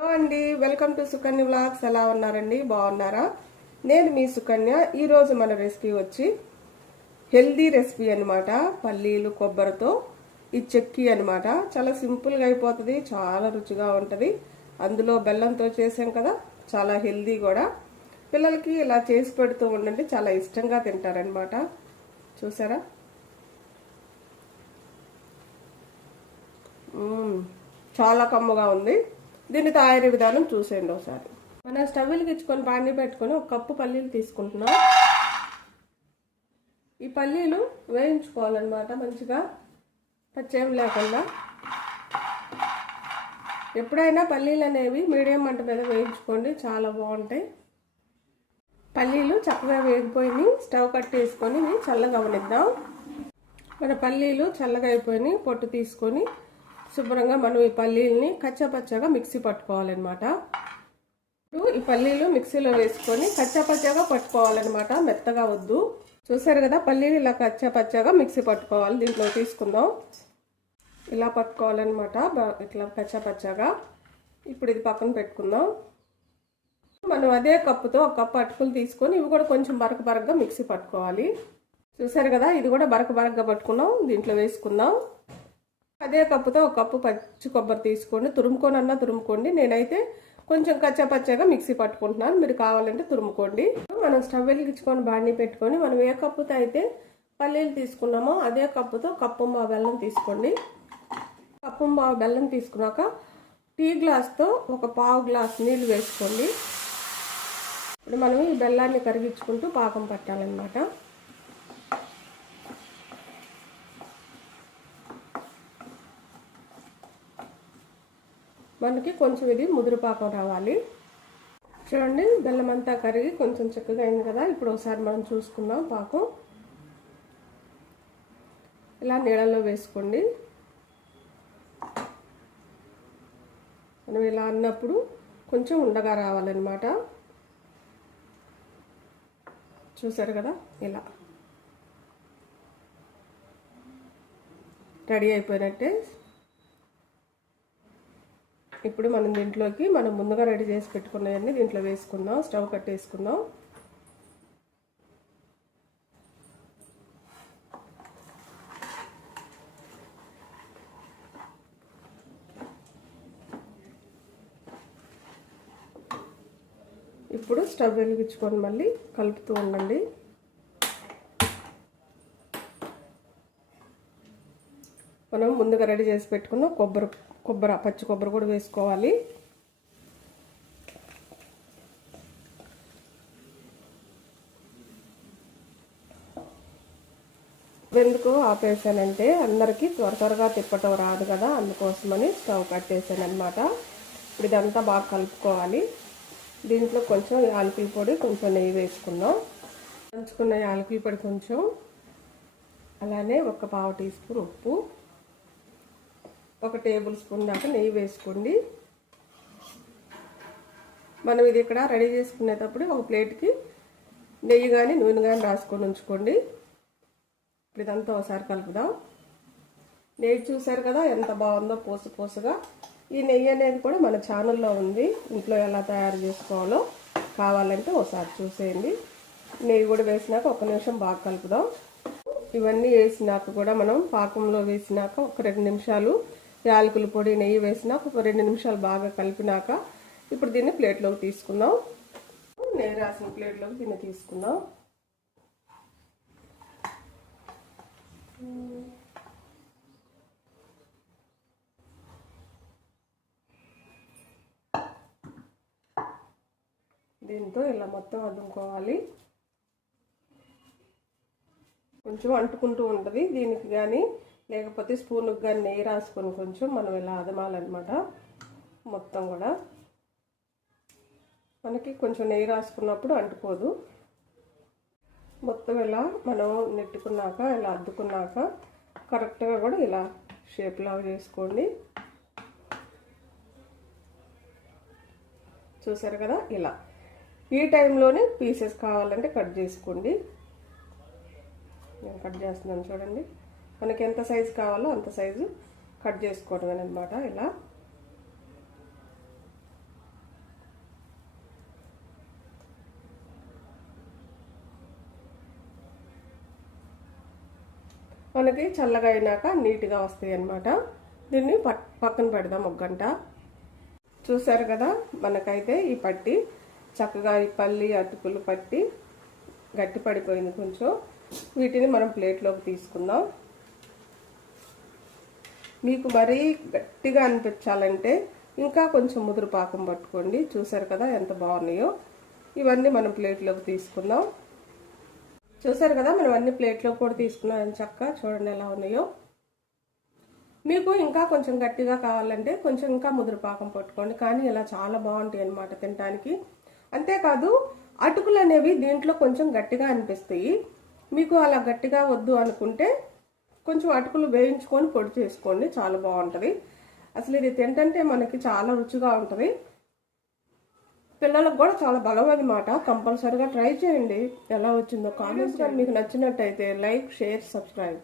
Hello అండి welcome to Sukanya vlogs. ఎలా ఉన్నారండి? బాగున్నారా? నేను మీ సుకన్య. ఈరోజు మన రెసిపీ వచ్చి హెల్దీ రెసిపీ అన్నమాట. పల్లీలు కొబ్బరితో ఈ చెక్కి అన్నమాట. చాలా సింపుల్గా అయిపోతుంది చాలా రుచిగా ఉంటుంది. అందులో బెల్లంతో చేసాం కదా చాలా హెల్దీ కూడా. పిల్లలకి ఇలా చేసి పెడుతూ ఉండండి చాలా ఇష్టంగా తింటారనమాట చూసారా? చాలా కమ్ముగా ఉంది. దీన్ని తయారీ విధానం చూసేయండి ఒకసారి. మనం స్టవ్ వెలిగించుకొని పానీ పెట్టుకొని ఒక కప్పు పల్లీలు తీసుకుంటున్నాం. ఈ పల్లీలు వేయించుకోవాలన్నమాట మంచిగా. పచ్చేం లేకుండా. ఎప్పుడైనా పల్లీలు అనేవి మీడియం మంట మీద వేయించుకోండి చాలా బాగుంటాయి. పల్లీలు చక్కగా వేగిపోయి స్టవ్ కట్టేసుకొని చల్లగా అవనిద్దాం మన పల్లీలు చల్లగా అయిపోయినాయి. పొట్టు తీసుకొని శుభ్రంగా మనం ఈ పల్లీలని కచ్చాపచ్చాగా మిక్సీ పట్టుకోవాలన్నమాట. ఇప్పుడు ఈ పల్లీలు మిక్సీలో వేసుకొని కచ్చాపచ్చాగా పట్టుకోవాలన్నమాట. మెత్తగా వద్దు. చూసారు కదా పల్లీలు ఇలా కచ్చాపచ్చాగా మిక్సీ పట్టుకోవాలి. దీంట్లో తీసుకుందాం. ఇలా పట్టుకోవాలన్నమాట. ఇట్లా కచ్చాపచ్చాగా. ఇప్పుడు ఇది పక్కన పెట్టుకుందాం. మనం అదే కప్పుతో ఒక కప్పు అటుకులు తీసుకొని ఇవి కూడా కొంచెం బరక బరకగా మిక్సీ పట్టుకోవాలి. చూసారు కదా ఇది కూడా బరక బరకగా పట్టుకున్నాం. దీంట్లో వేసుకుందాం. అదే కప్పుతో ఒక కప్పు పచ్చి కొబ్బరి తీసుకోండి. తురుముకొని అన్నా తురుముకోండి. నేనైతే కొంచెం కచ్చా పచ్చగా మిక్సీ పట్టుకుంటున్నాను. మీరు కావాలంటే తురుముకోండి. మనం స్టవ్ వెలిగించుకొని బాణీ పెట్టుకొని మనం ఏ కప్పుతో అయితే పల్లీలు తీసుకున్నామో అదే కప్పుతో కప్పు బెల్లం తీసుకోండి. కప్పు బెల్లం తీసుకున్నాక టీ గ్లాస్తో ఒక పావు గ్లాస్ నీళ్ళు వేసుకోండి. ఇప్పుడు మనం ఈ బెల్లాన్ని కరిగించుకుంటూ పాకం పట్టాలన్నమాట. మనకి కొంచెం ఇది ముదురుపాకం రావాలి. చూడండి బెల్లం అంతా కరిగి కొంచెం చక్కగా అయింది కదా. ఇప్పుడు ఒకసారి మనం చూసుకుందాం పాకం. ఇలా నీళ్ళల్లో వేసుకోండి. మనం ఇలా అన్నప్పుడు కొంచెం ఉండగా రావాలన్నమాట. చూసారు కదా? ఇలా. రెడీ అయిపోయినట్టే ఇప్పుడు మనం దీంట్లోకి మనం ముందుగా రెడీ చేసి పెట్టుకున్నవన్నీ దీంట్లో వేసుకుందాం. స్టవ్ కట్టేసుకుందాం. ఇప్పుడు స్టవ్ వెలిగించుకొని మళ్ళీ కలుపుతూ ఉండండి. మనం ముందుగా రెడీ చేసి పెట్టుకున్న కొబ్బరి కొబ్బరి పచ్చి కొబ్బరి కూడా వేసుకోవాలి. ఎందుకు ఆపేసానంటే అందరికీ త్వర త్వరగా తిప్పటం రాదు కదా అందుకోసమని స్టవ్ కట్టేసాను అనమాట ఇప్పుడు ఇదంతా బాగా కలుపుకోవాలి. దీంట్లో కొంచెం యాలకుల పొడి కొంచెం నెయ్యి వేసుకుందాం. దంచుకున్న యాలకుల పొడి కొంచెం అలానే ఒక పావు టీ స్పూన్ ఉప్పు. ఒక టేబుల్ స్పూన్ దాకా నెయ్యి వేసుకోండి. మనం ఇది ఇక్కడ రెడీ చేసుకునేటప్పుడు ఒక ప్లేట్కి నెయ్యి కానీ నూనె కానీ రాసుకొని ఉంచుకోండి. ఇప్పుడు ఇదంతా ఒకసారి కలుపుదాం. నెయ్యి చూసారు కదా ఎంత బాగుందో పోసు పోసుగా. ఈ నెయ్యి అనేది కూడా మన ఛానల్లో ఉంది. ఇంట్లో ఎలా తయారు చేసుకోవాలో కావాలంటే ఒకసారి చూసేయండి. నెయ్యి కూడా వేసినాక ఒక నిమిషం బాగా కలుపుదాం. ఇవన్నీ వేసినాక కూడా మనం పాకంలో వేసినాక ఒక రెండు నిమిషాలు యాలకుల పొడి నెయ్యి వేసినాక ఒక రెండు నిమిషాలు బాగా కలిపినాక ఇప్పుడు దీన్ని ప్లేట్లోకి తీసుకుందాం. నెయ్యి రాసిన ప్లేట్లోకి దీన్ని తీసుకుందాం. దీంతో ఇలా మొత్తం అద్దుకోవాలి కొంచెం అంటుకుంటూ ఉంటుంది. దీనికి కానీ లేకపోతే స్పూన్కి కానీ నెయ్యి రాసుకొని కొంచెం మనం ఇలా అదమాలన్నమాట. మొత్తం కూడా. మనకి కొంచెం నెయ్యి రాసుకున్నప్పుడు అంటుకోదు. మొత్తం ఇలా మనం నెట్టుకున్నాక ఇలా అద్దుకున్నాక కరెక్ట్గా కూడా ఇలా షేప్లాగా చేసుకోండి. చూసారు కదా? ఇలా. ఈ టైంలోనే పీసెస్ కావాలంటే కట్ చేసుకోండి. నేను కట్ చేస్తున్నాను చూడండి. మనకి ఎంత సైజు కావాలో అంత సైజు కట్ చేసుకోవడం అనమాట ఇలా. మనకి చల్లగా అయినాక నీట్గా వస్తాయి అన్నమాట దీన్ని పక్కన పెడదాం ఒక గంట. చూసారు కదా మనకైతే ఈ పట్టి చక్కగా ఈ పల్లి అటుకులు పట్టి గట్టి పడిపోయింది కొంచెం. వీటిని మనం ప్లేట్లోకి తీసుకుందాం. మీకు మరీ గట్టిగా అనిపించాలంటే ఇంకా కొంచెం ముదురు పాకం పట్టుకోండి. చూసారు కదా ఎంత బాగున్నాయో. ఇవన్నీ మనం ప్లేట్లోకి తీసుకుందాం. చూసారు కదా మనం అన్ని ప్లేట్లో కూడా తీసుకున్నాం. చక్క చూడండి ఎలా ఉన్నాయో. మీకు ఇంకా కొంచెం గట్టిగా కావాలంటే కొంచెం ఇంకా ముదురు పాకం పట్టుకోండి. కానీ ఇలా చాలా బాగుంటాయి అనమాట తినడానికి అంతేకాదు అటుకులు అనేవి దీంట్లో కొంచెం గట్టిగా అనిపిస్తాయి. మీకు అలా గట్టిగా వద్దు అనుకుంటే కొంచెం అటుకులు వేయించుకొని పొడి చేసుకోండి. చాలా బాగుంటుంది. అసలు ఇది తింటంటే మనకి చాలా రుచిగా ఉంటుంది. పిల్లలకు కూడా చాలా బలం అనమాట కంపల్సరీగా ట్రై చేయండి. ఎలా వచ్చిందో కామెంట్స్ మీకు నచ్చినట్టయితే లైక్ షేర్ సబ్స్క్రైబ్.